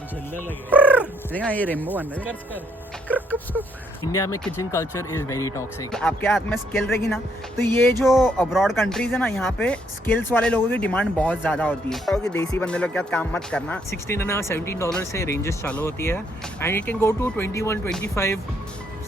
देखना ये रेनबो बन रहा है। इंडिया में kitchen culture is very toxic. आपके हाथ में स्किल रहेगी ना, तो ये जो अब्रॉड कंट्रीज है ना, यहाँ पे स्किल्स वाले लोगों की डिमांड बहुत ज़्यादा होती है। तो कि देसी बंदे लोग के साथ काम मत करना। $16 से रेंजेस चालू होती है and it can go to 21-25।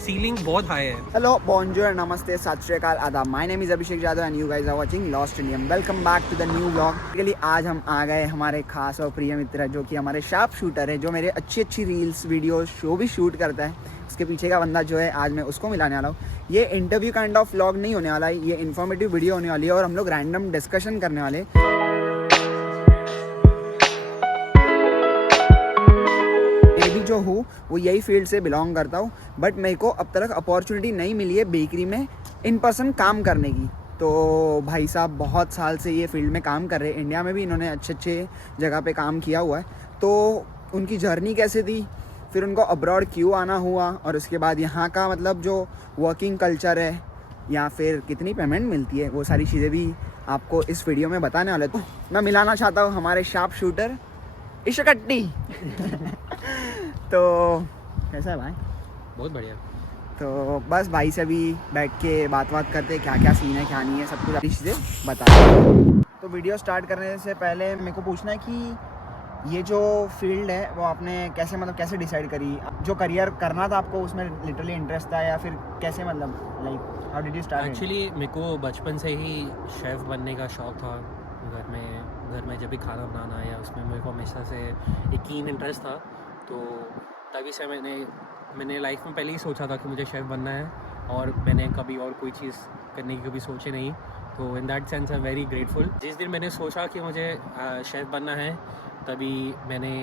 Ceiling बहुत हाई है। हेलो, बोंजोर, नमस्ते, सत श्री अकाल, आदाब। My name is Abhishek Yadav and you guys are watching lost Indian. Welcome back to the new vlog. के लिए आज हम आ गए हमारे खास और प्रिय मित्र, जो कि हमारे शार्प शूटर है, जो मेरे अच्छी अच्छी रील्स वीडियो शो भी शूट करता है। उसके पीछे का बंदा जो है, आज मैं उसको मिलाने वाला हूँ। ये इंटरव्यू काइंड ऑफ व्लॉग नहीं होने वाला है, ये इन्फॉर्मेटिव वीडियो होने वाली है और हम लोग रैंडम डिस्कशन करने वाले। जो हूँ वो यही फील्ड से बिलोंग करता हूँ, बट मेरे को अब तक अपॉर्चुनिटी नहीं मिली है बेकरी में इन पर्सन काम करने की। तो भाई साहब बहुत साल से ये फील्ड में काम कर रहे हैं। इंडिया में भी इन्होंने अच्छे अच्छे जगह पे काम किया हुआ है। तो उनकी जर्नी कैसे थी, फिर उनको अब्रॉड क्यों आना हुआ, और उसके बाद यहाँ का मतलब जो वर्किंग कल्चर है या फिर कितनी पेमेंट मिलती है, वो सारी चीज़ें भी आपको इस वीडियो में बताने वाले। तो मैं मिलाना चाहता हूँ हमारे शार्प शूटर इशकट्टी। तो कैसा है भाई? बहुत बढ़िया। तो बस भाई से भी बैठ के बात करते, क्या क्या सीन है क्या नहीं है, सब कुछ अपनी चीज़ें बता। तो वीडियो स्टार्ट करने से पहले मेरे को पूछना है कि ये जो फील्ड है वो आपने कैसे डिसाइड करी? जो करियर करना था आपको, उसमें लिटरली इंटरेस्ट था या फिर कैसे, मतलब like how did you start? Actually मेरे को बचपन से ही शेफ़ बनने का शौक़ था। घर में जब भी खाना बनाना या उसमें मेरे को हमेशा से एक कीन इंटरेस्ट था। तो तभी से मैंने लाइफ में पहले ही सोचा था कि मुझे शेफ़ बनना है, और मैंने कभी और कोई चीज़ करने की कभी सोचे नहीं। तो in that sense I am very grateful. जिस दिन मैंने सोचा कि मुझे शेफ़ बनना है, तभी मैंने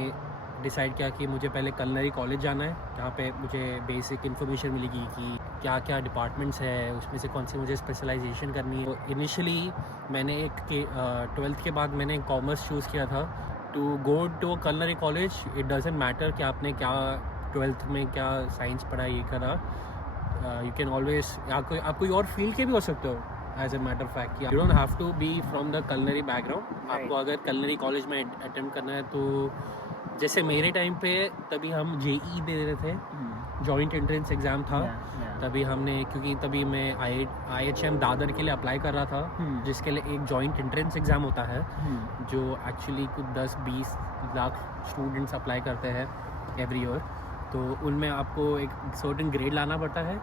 डिसाइड किया कि मुझे पहले कलनरी कॉलेज जाना है, जहाँ पे मुझे बेसिक इन्फॉर्मेशन मिलेगी कि क्या क्या डिपार्टमेंट्स है, उसमें से कौन सी मुझे स्पेशलाइजेशन करनी है। तो इनिशियली मैंने 12th के बाद मैंने कॉमर्स चूज़ किया था। To go to culinary college, it doesn't matter कि आपने क्या 12th में क्या साइंस पढ़ा, ये करा। यू कैन ऑलवेज, आप कोई और फील्ड के भी हो सकते हो as a matter of fact. You don't have to be from the culinary background. आपको अगर कलनरी कॉलेज में अटेम्प्ट करना है, तो जैसे मेरे टाइम पे तभी हम JEE दे रहे थे, जॉइंट एंट्रेंस एग्ज़ाम था। तभी हमने, क्योंकि तभी मैं IHM दादर के लिए अप्लाई कर रहा था, जिसके लिए एक जॉइंट एंट्रेंस एग्ज़ाम होता है, जो एक्चुअली कुछ 10-20 लाख स्टूडेंट्स अप्लाई करते हैं एवरी ईयर। तो उनमें आपको एक सर्टेन ग्रेड लाना पड़ता है,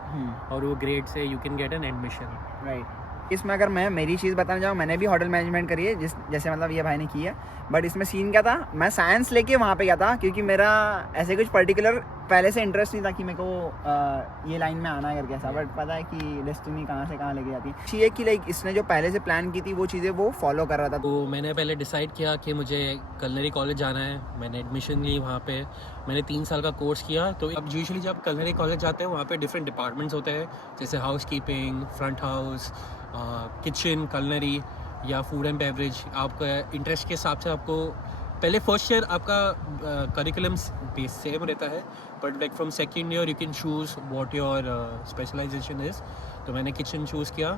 और वो ग्रेड से you can get an admission. Right. इसमें अगर मैं मेरी चीज़ बताना चाहूँ, मैंने भी होटल मैनेजमेंट करी है, जैसे मतलब ये भाई ने की है। बट इसमें सीन क्या था, मैं साइंस लेके वहाँ पे गया था, क्योंकि मेरा ऐसे कुछ पर्टिकुलर पहले से इंटरेस्ट नहीं था कि मेरे को ये लाइन में आना है करके ऐसा। बट पता है कि डेस्टिनी कहाँ से कहाँ लेके जाती है। अच्छी है कि लाइक इसने जो पहले से प्लान की थी वो चीज़ें वो फॉलो कर रहा था। तो मैंने पहले डिसाइड किया कि मुझे कलनरी कॉलेज जाना है। मैंने एडमिशन ली वहाँ पे। मैंने 3 साल का कोर्स किया। तो अब यूजुअली जब कलनरी कॉलेज जाते हैं, वहाँ पे डिफरेंट डिपार्टमेंट्स होते हैं, जैसे housekeeping, front house, kitchen, culinary या फूड एंड बेवरेज। आपका इंटरेस्ट के हिसाब से आपको पहले फर्स्ट ईयर आपका करिकुलम बेस सेम रहता है, but like from second year you can choose what your specialization is. तो मैंने किचन चूज़ किया।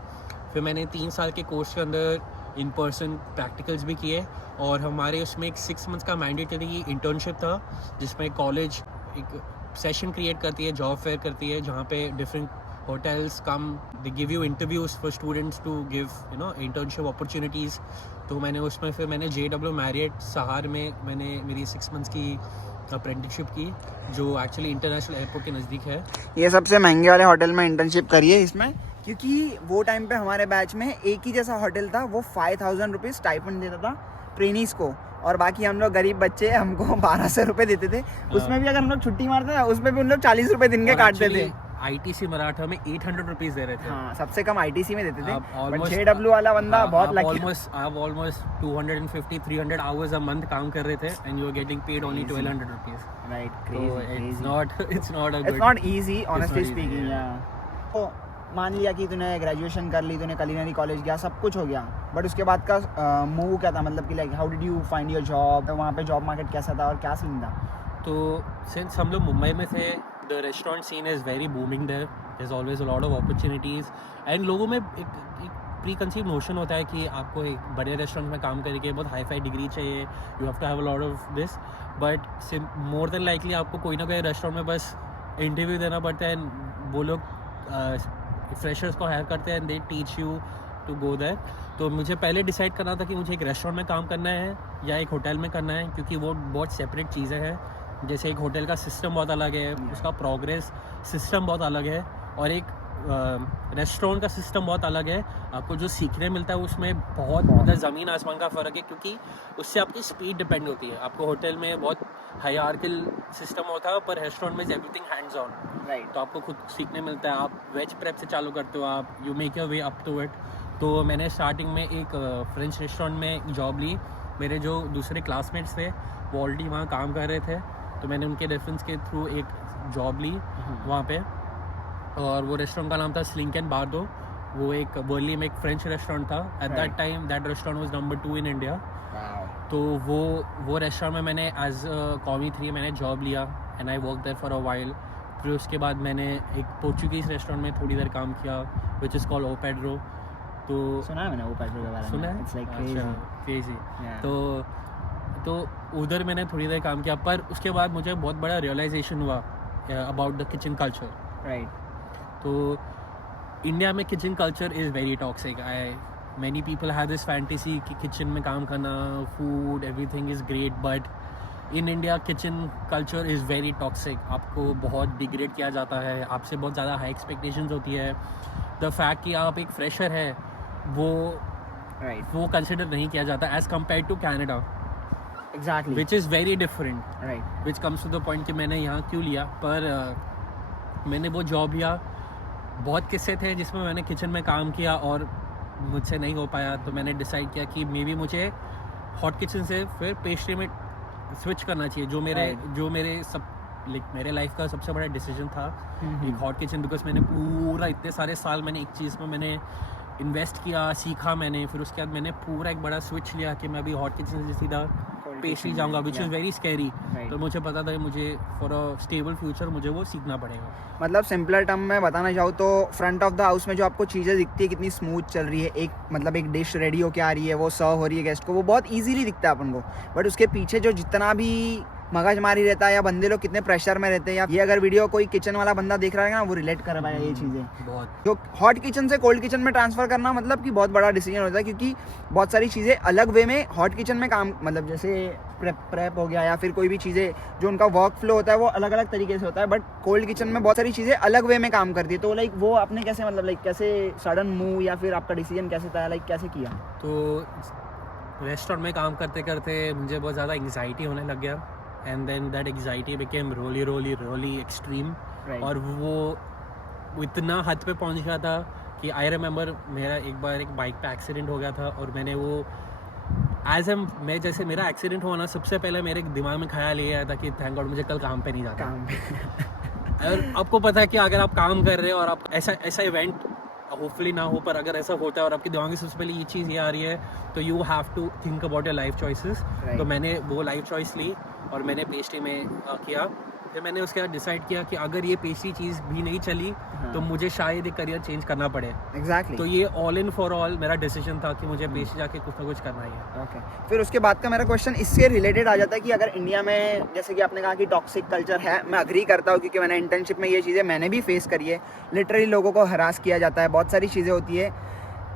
फिर मैंने 3 साल के कोर्स के अंदर इन पर्सन प्रैक्टिकल्स भी किए, और हमारे उसमें एक 6 मंथ्स का मैंडेटरी इंटर्नशिप था, जिसमें कॉलेज एक सेशन क्रिएट करती है, जॉब फेयर करती है, जहाँ पे different hotels come, they give you interviews for students to give internship opportunities। तो मैंने उसमें फिर मैंने JW Marriott सहार में मैंने मेरी 6 मंथ्स की अप्रेंटिसशिप की, जो एक्चुअली इंटरनेशनल एयरपोर्ट के नज़दीक है। ये सबसे महंगे वाले होटल में इंटर्नशिप करी है इसमें, क्योंकि वो टाइम पे हमारे बैच में एक ही जैसा होटल था, वो 5000 रुपीज़ स्टाइपेंड देता था ट्रेनीज़ को, और बाकी हम लोग गरीब बच्चे हमको 1200 रुपये देते थे। उसमें भी अगर हम लोग छुट्टी मारते थे, उसमें भी उन लोग 40 रुपये दिन के काटते थे। ITC मराठा में 800 रुपीज़ दे रहे थे। हाँ, सबसे कम ITC में देते थे। बट JW वाला बंदा बहुत लकी। आप ऑलमोस्ट 250-300 आवर्स अ मंथ काम कर रहे थे, and you are getting paid only 1200 rupees. Right, crazy. It's not easy honestly speaking। तो मान लिया कि तूने ग्रेजुएशन कर ली, तूने कलिनरी कॉलेज गया, सब कुछ हो गया, बट उसके बाद का मूव क्या था, मतलब कि like how did you find your job? वहाँ पे जॉब मार्केट कैसा था और क्या सीन था? तो सिंस हम लोग मुंबई में थे, the restaurant scene is very booming there. There's always a lot of opportunities, and लोगों में एक प्री कंसीव नोशन होता है कि आपको एक बड़े रेस्टोरेंट में काम करके बहुत हाई फाई डिग्री चाहिए, you have to have a lot of this, but more than likely आपको कोई ना कोई रेस्टोरेंट में बस इंटरव्यू देना पड़ता है, वो लोग फ्रेशर्स को हायर करते हैं and they teach you to go there. तो मुझे पहले डिसाइड करना था कि मुझे एक रेस्टोरेंट में काम करना है या एक होटल में करना है, क्योंकि वो बहुत सेपरेट चीज़ें हैं। जैसे एक होटल का सिस्टम बहुत अलग है, उसका प्रोग्रेस सिस्टम बहुत अलग है, और एक रेस्टोरेंट का सिस्टम बहुत अलग है। आपको जो सीखने मिलता है उसमें बहुत ज़्यादा ज़मीन आसमान का फ़र्क है, क्योंकि उससे आपकी स्पीड डिपेंड होती है। आपको होटल में बहुत हायरार्किकल सिस्टम होता है, पर रेस्टोरेंट में एवरीथिंग हैंड्स ऑन, राइट। तो आपको खुद सीखने मिलता है। आप वेज प्रेप से चालू करते हो, आप you make your way up to it. तो मैंने स्टार्टिंग में एक फ्रेंच रेस्टोरेंट में जॉब ली। मेरे जो दूसरे क्लासमेट्स थे वो ऑलरेडी वहाँ काम कर रहे थे, तो मैंने उनके रेफरेंस के थ्रू एक जॉब ली वहाँ पे, और वो रेस्टोरेंट का नाम था स्लिंक एंड बार्दो। वो एक बर्ली में एक फ्रेंच रेस्टोरेंट था। At that time that restaurant was number 2 in India. तो वो रेस्टोरेंट में मैंने एज कॉमी 3 मैंने जॉब लिया and I work there for a while. फिर उसके बाद मैंने एक पोर्चुगीज़ रेस्टोरेंट में थोड़ी देर काम किया, which is called O Pedro. तो सुना है मैंने वो पेड्रो के बारे में, सुना है? It's like crazy. Yeah. तो उधर मैंने थोड़ी देर काम किया, पर उसके बाद मुझे बहुत बड़ा रियलाइजेशन हुआ about the kitchen culture. Right. तो इंडिया में kitchen culture is very toxic. Many people have this fantasy कि किचन में काम करना, food everything is great, but in India kitchen culture is very toxic. आपको बहुत डिग्रेड किया जाता है, आपसे बहुत ज़्यादा हाई एक्सपेक्टेशंस होती है। द फैक्ट कि आप एक फ्रेशर है वो कंसिडर नहीं किया जाता as compare to Canada, exactly, which is very different, right. Which comes to the point कि मैंने यहाँ क्यों लिया। पर मैंने वो जॉब लिया। बहुत किस्से थे जिसमें मैंने किचन में काम किया और मुझसे नहीं हो पाया, तो मैंने डिसाइड किया कि मे बी मुझे हॉट किचन से फिर पेस्ट्री में स्विच करना चाहिए, जो मेरे लाइफ का सबसे बड़ा डिसीजन था, एक हॉट किचन। बिकॉज मैंने पूरा इतने सारे साल मैंने एक चीज़ में मैंने इन्वेस्ट किया, सीखा मैंने, फिर उसके बाद मैंने पूरा एक बड़ा स्विच लिया कि मैं अभी हॉट किचन से सीधा पेस्ट्री जाऊंगा, विच इज़ वेरी स्कैरी। तो मुझे पता था कि मुझे फॉर अ स्टेबल फ्यूचर मुझे वो सीखना पड़ेगा। मतलब सिंपलर टर्म में बताना चाहूँ तो फ्रंट ऑफ द हाउस में जो आपको चीज़ें दिखती है कितनी स्मूथ चल रही है, एक डिश रेडी होके आ रही है, वो सर्व हो रही है गेस्ट को, वो बहुत ईजीली दिखता है अपन को, बट उसके पीछे जो जितना भी मगजमारी रहता है या बंदे लोग कितने प्रेशर में रहते हैं, या ये अगर वीडियो कोई किचन वाला बंदा देख रहा है ना, वो रिलेट कर पाएगा ये चीज़ें। बहुत तो हॉट किचन से कोल्ड किचन में ट्रांसफ़र करना मतलब कि बहुत बड़ा डिसीजन होता है, क्योंकि बहुत सारी चीज़ें अलग वे में हॉट किचन में काम, मतलब जैसे प्रेप हो गया या फिर कोई भी चीज़ें जो उनका वर्क फ्लो होता है वो अलग अलग तरीके से होता है, बट कोल्ड किचन में बहुत सारी चीज़ें अलग वे में काम करती है। तो लाइक वो आपने कैसे, मतलब लाइक कैसे सडन मूव या फिर आपका डिसीजन कैसे था, लाइक कैसे किया? तो रेस्टोरेंट में काम करते करते मुझे बहुत ज़्यादा एंग्जाइटी होने लग गया, and then that anxiety became really extreme. और वो इतना हद पे पहुंच गया था कि आई रिमेंबर मेरा एक बार एक बाइक पे एक्सीडेंट हो गया था, और मैंने वो मैं जैसे मेरा एक्सीडेंट हुआ ना, सबसे पहले मेरे दिमाग में ख्याल ये आया था कि थैंक गॉड मुझे कल काम पे नहीं जाता। और आपको पता है कि अगर आप काम कर रहे हो और आप ऐसा इवेंट होपफुली ना हो, पर अगर ऐसा होता है और आपके दिमाग में सबसे पहले ये चीज़ ये आ रही है, तो you have to think about your life choices. तो मैंने वो लाइफ चॉइस ली और मैंने पेस्ट्री में किया। फिर मैंने उसके बाद डिसाइड किया कि अगर ये पेस्ट्री चीज़ भी नहीं चली तो मुझे शायद एक करियर चेंज करना पड़े। एग्जैक्टली। तो ये ऑल इन फॉर ऑल मेरा डिसीजन था कि मुझे पेस्ट्री जाके कुछ ना कुछ करना ही है। ओके। फिर उसके बाद का मेरा क्वेश्चन इससे रिलेटेड आ जाता है कि अगर इंडिया में, जैसे कि आपने कहा कि टॉक्सिक कल्चर है, मैं अग्री करता हूँ, क्योंकि मैंने इंटर्नशिप में ये चीज़ें मैंने भी फेस करी है। लिटरली लोगों को हरास किया जाता है, बहुत सारी चीज़ें होती है।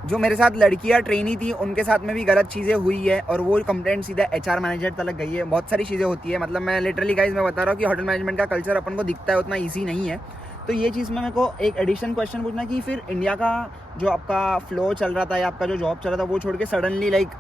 जो मेरे साथ लड़कियां ट्रेनी थी उनके साथ में भी गलत चीज़ें हुई है, और वो कंप्लेंट सीधा HR मैनेजर तक गई है। बहुत सारी चीज़ें होती है, मतलब मैं लिटरली गाइस मैं बता रहा हूँ कि होटल मैनेजमेंट का कल्चर अपन को दिखता है उतना ईजी नहीं है। तो ये चीज़ में मेरे को एक एडिशन क्वेश्चन पूछना कि फिर इंडिया का जो आपका फ्लो चल रहा था या आपका जो जॉब चल रहा था, वो छोड़ के सडनली लाइक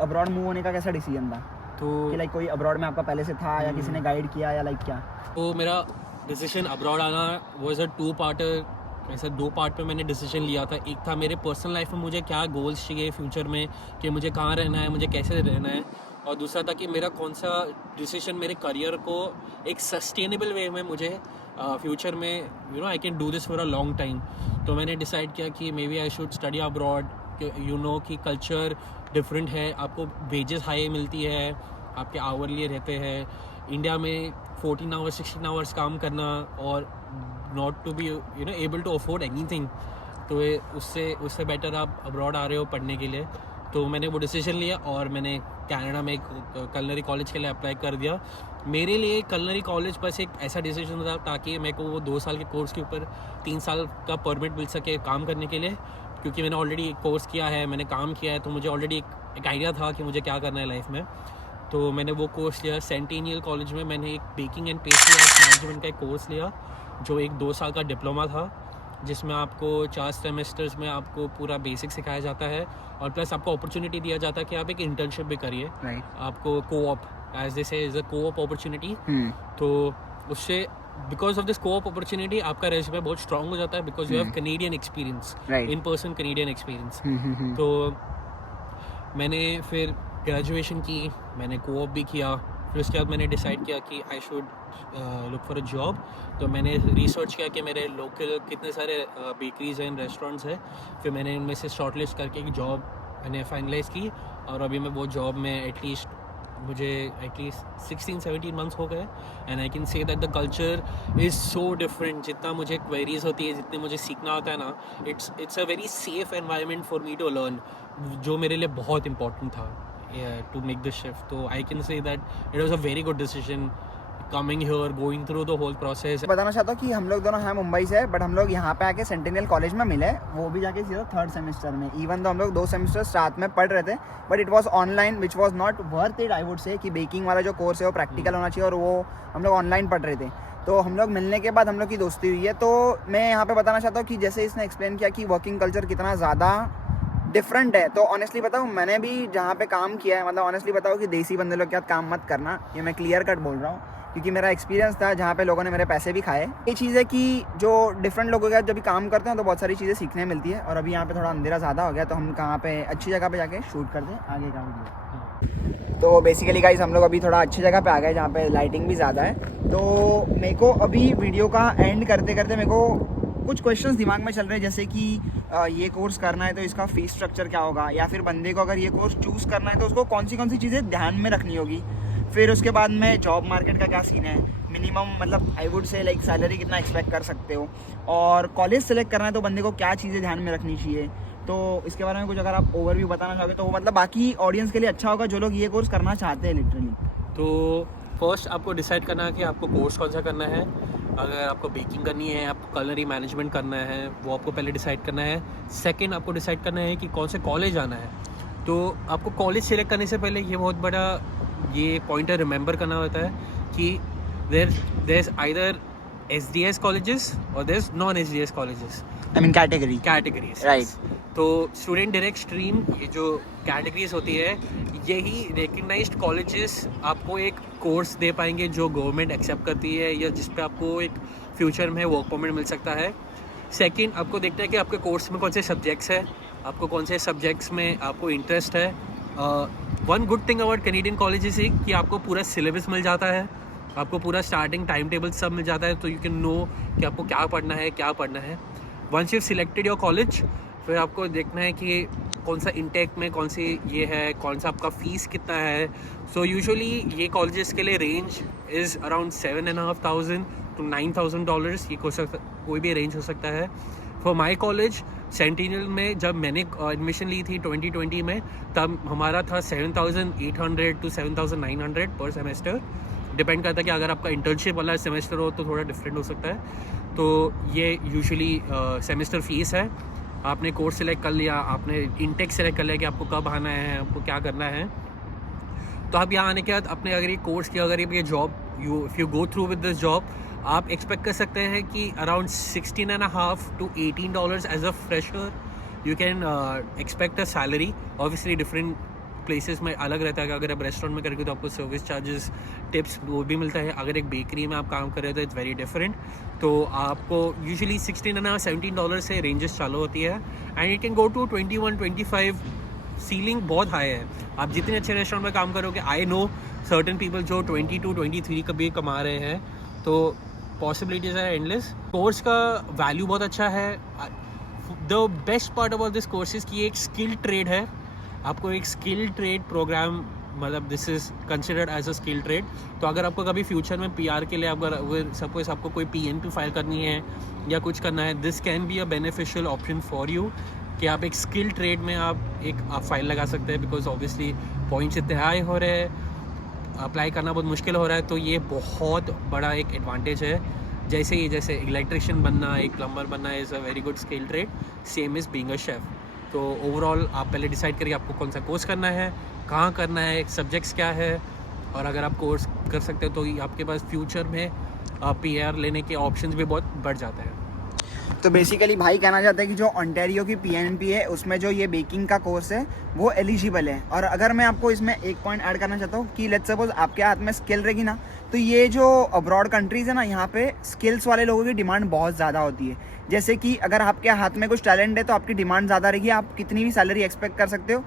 अब्रॉड मूव होने का कैसा डिसीजन था? तो कि लाइक कोई अब्रॉड में आपका पहले से था या किसी ने गाइड किया या लाइक क्या? तो मेरा डिसीजन अब्रॉड आना वाज अ 2 पार्टर। ऐसे 2 पार्ट में मैंने डिसीजन लिया था। एक था मेरे पर्सनल लाइफ में मुझे क्या गोल्स चाहिए फ्यूचर में, कि मुझे कहाँ रहना है, मुझे कैसे रहना है, और दूसरा था कि मेरा कौन सा डिसीजन मेरे करियर को एक सस्टेनेबल वे में मुझे फ्यूचर में I can do this for a long time. तो मैंने डिसाइड किया कि maybe I should study abroad. कि कल्चर डिफरेंट है, आपको वेजेस हाई मिलती है, आपके आवरली रहते हैं। इंडिया में 14 आवर्स 16 आवर्स काम करना और not to be able to afford anything, तो उससे बेटर आप अब्रॉड आ रहे हो पढ़ने के लिए। तो मैंने वो डिसीजन लिया और मैंने कनाडा में एक कलनरी कॉलेज के लिए अप्लाई कर दिया। मेरे लिए कलनरी कॉलेज बस एक ऐसा डिसीजन था ताकि मेरे को वो 2 साल के कोर्स के ऊपर 3 साल का परमिट मिल सके काम करने के लिए, क्योंकि मैंने ऑलरेडी कोर्स किया है, मैंने काम किया है, तो मुझे ऑलरेडी एक आइडिया था कि मुझे क्या करना है लाइफ में। तो मैंने वो कोर्स लिया सेंटिनियल कॉलेज में। मैंने एक baking and pastry arts management का एक कोर्स लिया जो एक 2 साल का डिप्लोमा था, जिसमें आपको 4 सेमेस्टर्स में आपको पूरा बेसिक सिखाया जाता है और प्लस आपको अपॉर्चुनिटी दिया जाता है कि आप एक इंटर्नशिप भी करिए। आपको co-op as this is a co-op opportunity. तो उससे because of this co-op opportunity आपका रेज्यूमे बहुत स्ट्रांग हो जाता है, because you have Canadian experience, in person Canadian experience. तो मैंने फिर ग्रेजुएशन की, मैंने कोऑप भी किया। फिर उसके बाद मैंने डिसाइड किया कि I should look for a job. तो मैंने रिसर्च किया कि मेरे लोकल कितने सारे बेकरीज हैं, रेस्टोरेंट्स हैं। फिर मैंने इनमें से शॉर्टलिस्ट करके एक जॉब मैंने फाइनलाइज़ की और अभी मैं वो जॉब में एटलीस्ट 16-17 मंथ्स हो गए। And I can say that the culture is so different. जितना मुझे क्वेरीज होती है, जितने मुझे सीखना होता है ना, it's a very safe environment for me to learn, जो मेरे लिए बहुत इंपॉर्टेंट था to make this shift. So I can say that it was a very good decision coming here, going through the whole process. बताना चाहता हूँ कि हम लोग दोनों हैं मुंबई से, बट हम लोग यहाँ पे आके सेंटिनियल कॉलेज में मिले, वो भी जाके सीधा 3rd सेमेस्टर में। इवन तो हम लोग 2 सेमेस्टर साथ में पढ़ रहे थे, but it was online which was not worth it. I would say कि बेकिंग वाला जो कोर्स है वो प्रैक्टिकल होना चाहिए और वो हम लोग ऑनलाइन पढ़ रहे थे। तो हम लोग मिलने के बाद हम लोग की दोस्ती हुई है। तो मैं यहाँ पे बताना चाहता हूँ कि जैसे इसने एक्सप्लेन किया कि वर्किंग कल्चर कितना ज़्यादा डिफरेंट है, तो ऑनेस्टली बताऊँ मैंने भी जहाँ पे काम किया है, मतलब ऑनेस्टली बताऊँ कि देसी बंदे लोग के साथ काम मत करना, ये मैं क्लियर कट बोल रहा हूँ, क्योंकि मेरा एक्सपीरियंस था जहाँ पे लोगों ने मेरे पैसे भी खाए। ये चीज़ है कि जो डिफरेंट लोगों के साथ जब भी काम करते हैं तो बहुत सारी चीज़ें सीखने मिलती है। और अभी यहाँ पे थोड़ा अंधेरा ज़्यादा हो गया, तो हम कहाँ पे अच्छी जगह पे जाके शूट कर दें आगे का वीडियो। तो बेसिकली गाइस हम लोग अभी थोड़ा अच्छी जगह पे आ गए जहाँ पे लाइटिंग भी ज़्यादा है। तो मेरे को अभी वीडियो का एंड करते करते मेरे को कुछ क्वेश्चंस दिमाग में चल रहे हैं, जैसे कि ये कोर्स करना है तो इसका फीस स्ट्रक्चर क्या होगा, या फिर बंदे को अगर ये कोर्स चूज़ करना है तो उसको कौन सी चीज़ें ध्यान में रखनी होगी। फिर उसके बाद में जॉब मार्केट का क्या सीन है, मिनिमम मतलब I would say like salary कितना एक्सपेक्ट कर सकते हो, और कॉलेज सेलेक्ट करना है तो बंदे को क्या चीज़ें ध्यान में रखनी चाहिए। तो इसके बारे में कुछ अगर आप ओवरव्यू बताना चाहोगे तो वो मतलब बाकी ऑडियंस के लिए अच्छा होगा जो लोग ये कोर्स करना चाहते हैं लिटरली। तो फर्स्ट आपको डिसाइड करना है कि आपको कोर्स कौन सा करना है। अगर आपको बेकिंग करनी है, आपको कलनरी मैनेजमेंट करना है, वो आपको पहले डिसाइड करना है। सेकंड आपको डिसाइड करना है कि कौन से कॉलेज आना है। तो आपको कॉलेज सेलेक्ट करने से पहले ये बहुत बड़ा ये पॉइंटर रिमेंबर करना होता है कि there is either SDS colleges और there is non SDS colleges. I mean categories, right. तो स्टूडेंट डायरेक्ट स्ट्रीम, ये जो कैटेगरीज होती है, यही रिकग्नाइज्ड कॉलेजेस आपको एक कोर्स दे पाएंगे जो गवर्नमेंट एक्सेप्ट करती है, या जिस पे आपको एक फ्यूचर में वर्क परमिट मिल सकता है। सेकंड आपको देखना है कि आपके कोर्स में कौन से सब्जेक्ट्स है, आपको कौन से सब्जेक्ट्स में आपको इंटरेस्ट है। One good thing about Canadian colleges है कि आपको पूरा सिलेबस मिल जाता है, आपको पूरा स्टार्टिंग टाइम टेबल सब मिल जाता है, तो यू कैन नो कि आपको क्या पढ़ना है। Once you selected your college, फिर आपको देखना है कि कौन सा इंटेक में कौन सी ये है, कौन सा आपका फ़ीस कितना है। सो यूजुअली ये कॉलेजेस के लिए रेंज इज़ अराउंड $7,500 to $9,000। ये कोई भी रेंज हो सकता है। फॉर माई कॉलेज सेंटिनियल में जब मैंने एडमिशन ली थी 2020 में, तब हमारा था $7,800 to $7,900 पर सेमेस्टर। डिपेंड करता है कि अगर आपका इंटर्नशिप वाला सेमेस्टर हो तो थोड़ा डिफरेंट हो सकता है। तो ये यूजुअली सेमेस्टर फ़ीस है। आपने कोर्स सेलेक्ट कर लिया, आपने इंटेक सेलेक्ट कर लिया कि आपको कब आना है, आपको क्या करना है। तो आप यहाँ आने के बाद अपने अगर ये कोर्स किया, अगर ये job if you go through with this job, आप एक्सपेक्ट कर सकते हैं कि around $16.5 to $18 as a fresher you can expect a salary. Obviously different places में अलग रहता है कि अगर आप रेस्टोरेंट में करेंगे तो आपको सर्विस चार्जेस, टिप्स वो भी मिलता है। अगर एक बेकरी में आप काम कर रहे हो तो इट्स वेरी डिफरेंट। तो आपको यूजुअली $16.5-17 से रेंजेस चालू होती है, and it can go to 21-25। Ceiling बहुत हाई है। आप जितने अच्छे रेस्टोरेंट में काम करोगे, आई नो सर्टन पीपल जो 22-23 कभी कमा रहे हैं, तो पॉसिबिलिटीज़ है एंडलेस। कोर्स का वैल्यू बहुत अच्छा है। The best part about this course is कि एक स्किल ट्रेड है। आपको एक स्किल ट्रेड प्रोग्राम मतलब this is considered as a skill trade. तो अगर आपको कभी फ्यूचर में PR के लिए अगर सपोज आपको कोई PNP फाइल करनी है या कुछ करना है, this can be a beneficial option for you कि आप एक स्किल ट्रेड में आप फाइल लगा सकते हैं, बिकॉज ऑब्वियसली पॉइंट्स इतने हाई हो रहे हैं, अप्लाई करना बहुत मुश्किल हो रहा है। तो ये बहुत बड़ा एक एडवांटेज है। जैसे इलेक्ट्रिशियन बनना, एक प्लम्बर बनना is a very good skill trade, same is being a chef. तो ओवरऑल आप पहले डिसाइड करिए आपको कौन सा कोर्स करना है, कहाँ करना है, सब्जेक्ट्स क्या है, और अगर आप कोर्स कर सकते हो तो आपके पास फ्यूचर में PR लेने के ऑप्शंस भी बहुत बढ़ जाते हैं। तो बेसिकली भाई कहना चाहता है कि जो ओंटारियो की PNP है उसमें जो ये बेकिंग का कोर्स है वो एलिजिबल है। और अगर मैं आपको इसमें एक पॉइंट ऐड करना चाहता हूँ कि लेट्स सपोज आपके हाथ में स्किल रहेगी ना, तो ये जो अब्रॉड कंट्रीज़ है ना, यहाँ पे स्किल्स वाले लोगों की डिमांड बहुत ज़्यादा होती है। जैसे कि अगर आपके हाथ में कुछ टैलेंट है तो आपकी डिमांड ज़्यादा रहेगी, आप कितनी भी सैलरी एक्सपेक्ट कर सकते हो।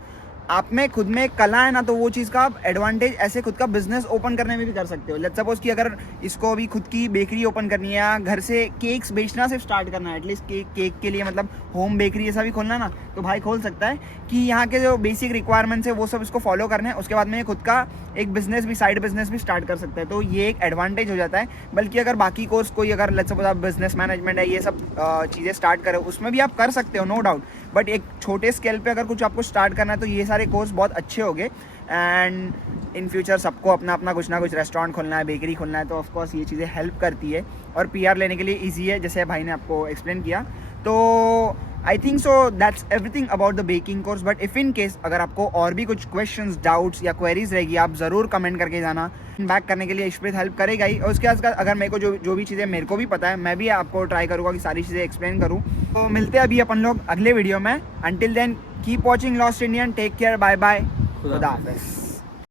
आप में खुद में एक कला है ना, तो वो चीज़ का आप एडवांटेज ऐसे खुद का बिजनेस ओपन करने में भी कर सकते हो। लेट्स सपोज कि अगर इसको अभी खुद की बेकरी ओपन करनी है या घर से केक्स बेचना सिर्फ स्टार्ट करना है, एटलीस्ट केक के लिए मतलब होम बेकरी ऐसा भी खोलना ना, तो भाई खोल सकता है कि यहाँ के जो बेसिक रिक्वायरमेंट्स है वो सब इसको फॉलो करने हैं। उसके बाद में ये खुद का एक बिजनेस भी, साइड बिजनेस भी स्टार्ट कर सकता है। तो ये एक एडवांटेज हो जाता है। बल्कि अगर बाकी कोर्स कोई अगर लेट्स सपोज आप बिजनेस मैनेजमेंट है ये सब चीज़ें स्टार्ट करें, उसमें भी आप कर सकते हो, नो डाउट। बट एक छोटे स्केल पे अगर कुछ आपको स्टार्ट करना है तो ये सारे कोर्स बहुत अच्छे हो गए। एंड इन फ्यूचर सबको अपना अपना कुछ ना कुछ रेस्टोरेंट खोलना है, बेकरी खोलना है, तो ऑफकोर्स ये चीज़ें हेल्प करती है और PR लेने के लिए ईजी है, जैसे भाई ने आपको एक्सप्लेन किया। तो I think so that's everything about the baking course. But if in case अगर आपको और भी कुछ क्वेश्चंस, डाउट्स या क्वेरीज रहेगी, आप ज़रूर कमेंट करके जाना। बैक करने के लिए इशप्रीत हेल्प करेगा ही। और उसके बाद अगर मेरे को जो भी चीज़ें मेरे को भी पता है, मैं भी आपको ट्राई करूँगा कि सारी चीज़ें एक्सप्लेन करूँ। तो मिलते हैं अभी अपन लोग अगले वीडियो में। Until then keep watching lost Indian, take care, bye bye, खुदा हाफिज़।